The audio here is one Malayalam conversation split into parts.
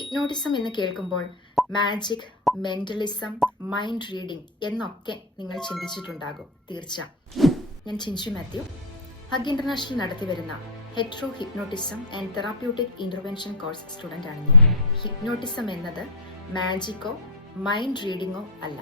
ഹിപ്നോട്ടിസം എന്ന് കേൾക്കുമ്പോൾ മാജിക്, മെന്റലിസം, മൈൻഡ് റീഡിംഗ് എന്നൊക്കെ നിങ്ങൾ ചിന്തിച്ചിട്ടുണ്ടാകും. തീർച്ച. ഞാൻ ചിഞ്ചു മാത്യു, ഹഗ് ഇന്റർനാഷണൽ നടത്തിവരുന്ന hetero hypnotism and therapeutic intervention course student ആണ് ഞാൻ. ഹിപ്നോട്ടിസം എന്നത് മാജിക്കോ മൈൻഡ് റീഡിങ്ങോ അല്ല,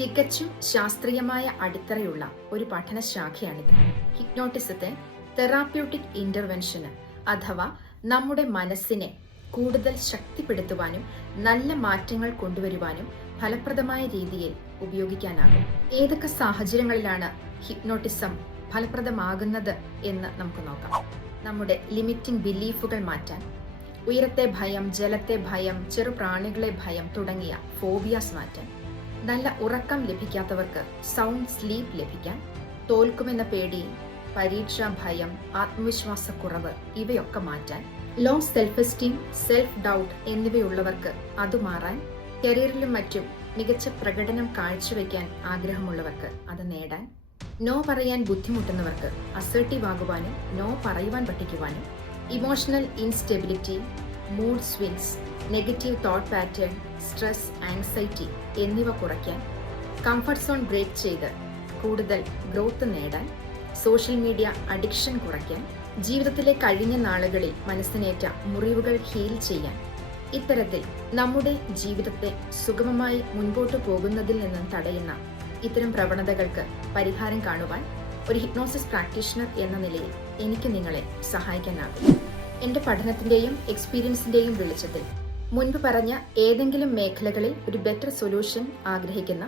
തികച്ചും ശാസ്ത്രീയമായ അടിത്തറയുള്ള ഒരു പഠനശാഖയാണിത്. ഹിപ്നോട്ടിസത്തെ തെറാപ്യൂട്ടിക് ഇന്റർവെൻഷന് അഥവാ നമ്മുടെ മനസ്സിനെ കൂടുതൽ ശക്തിപ്പെടുത്തുവാനും നല്ല മാറ്റങ്ങൾ കൊണ്ടുവരുവാനും ഫലപ്രദമായ രീതിയിൽ ഉപയോഗിക്കാനാകും. ഏതൊക്കെ സാഹചര്യങ്ങളിലാണ് ഹിപ്നോട്ടിസം ഫലപ്രദമാകുന്നത് എന്ന് നമുക്ക് നോക്കാം. നമ്മുടെ ലിമിറ്റിംഗ് ബിലീഫുകൾ മാറ്റാൻ, ഉയരത്തെ ഭയം, ജലത്തെ ഭയം, ചെറുപ്രാണികളെ ഭയം തുടങ്ങിയ ഫോബിയാസ് മാറ്റാൻ, നല്ല ഉറക്കം ലഭിക്കാത്തവർക്ക് സൗണ്ട് സ്ലീപ്പ് ലഭിക്കാൻ, തോൽക്കുമെന്ന പേടി, പരീക്ഷാ ഭയം, ആത്മവിശ്വാസക്കുറവ് ഇവയൊക്കെ മാറ്റാൻ, low self esteem, self doubt എന്നിവയുള്ളവർക്ക് അത് മാറാൻ, കരിയറിലും മറ്റും മികച്ച പ്രകടനം കാഴ്ചവെക്കാൻ ആഗ്രഹമുള്ളവർക്ക് അത് നേടാൻ, നോ പറയാൻ ബുദ്ധിമുട്ടുന്നവർക്ക് അസേർട്ടീവ് ആകുവാനും നോ പറയുവാൻ പഠിക്കുവാനും, emotional instability, mood swings, negative thought pattern, stress, anxiety എന്നിവ കുറയ്ക്കാൻ, കംഫർട്ട് സോൺ ബ്രേക്ക് ചെയ്ത് കൂടുതൽ ഗ്രോത്ത് നേടാൻ, സോഷ്യൽ മീഡിയ അഡിക്ഷൻ കുറയ്ക്കാൻ, ജീവിതത്തിലെ കഴിഞ്ഞ നാളുകളിൽ മനസ്സിനേറ്റ മുറിവുകൾ ഹീൽ ചെയ്യാൻ, ഇത്തരത്തിൽ നമ്മുടെ ജീവിതത്തെ സുഗമമായി മുൻപോട്ട് പോകുന്നതിൽ നിന്നും തടയുന്ന ഇത്തരം പ്രവണതകൾക്ക് പരിഹാരം കാണുവാൻ ഒരു ഹിപ്നോസിസ് പ്രാക്ടീഷണർ എന്ന നിലയിൽ എനിക്ക് നിങ്ങളെ സഹായിക്കാനാകും. എൻ്റെ പഠനത്തിൻ്റെയും എക്സ്പീരിയൻസിൻ്റെയും വെളിച്ചത്തിൽ മുൻപ് പറഞ്ഞ ഏതെങ്കിലും മേഖലകളിൽ ഒരു ബെറ്റർ സൊല്യൂഷൻ ആഗ്രഹിക്കുന്ന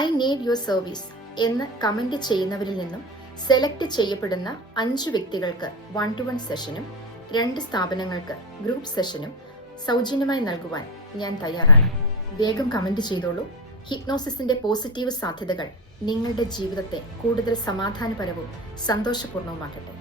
ഐ നീഡ് യുവർ സർവീസ് എന്ന് കമന്റ് ചെയ്യുന്നവരിൽ നിന്നും സെലക്ട് ചെയ്യപ്പെടുന്ന 5 വ്യക്തികൾക്ക് 1-to-1 സെഷനും 2 സ്ഥാപനങ്ങൾക്ക് ഗ്രൂപ്പ് സെഷനും സൗജന്യമായി നൽകുവാൻ ഞാൻ തയ്യാറാണ്. വേഗം കമന്റ് ചെയ്തോളൂ. ഹിപ്നോസിസിന്റെ പോസിറ്റീവ് സാധ്യതകൾ നിങ്ങളുടെ ജീവിതത്തെ കൂടുതൽ സമാധാനപരവും സന്തോഷപൂർണവുമാക്കട്ടെ.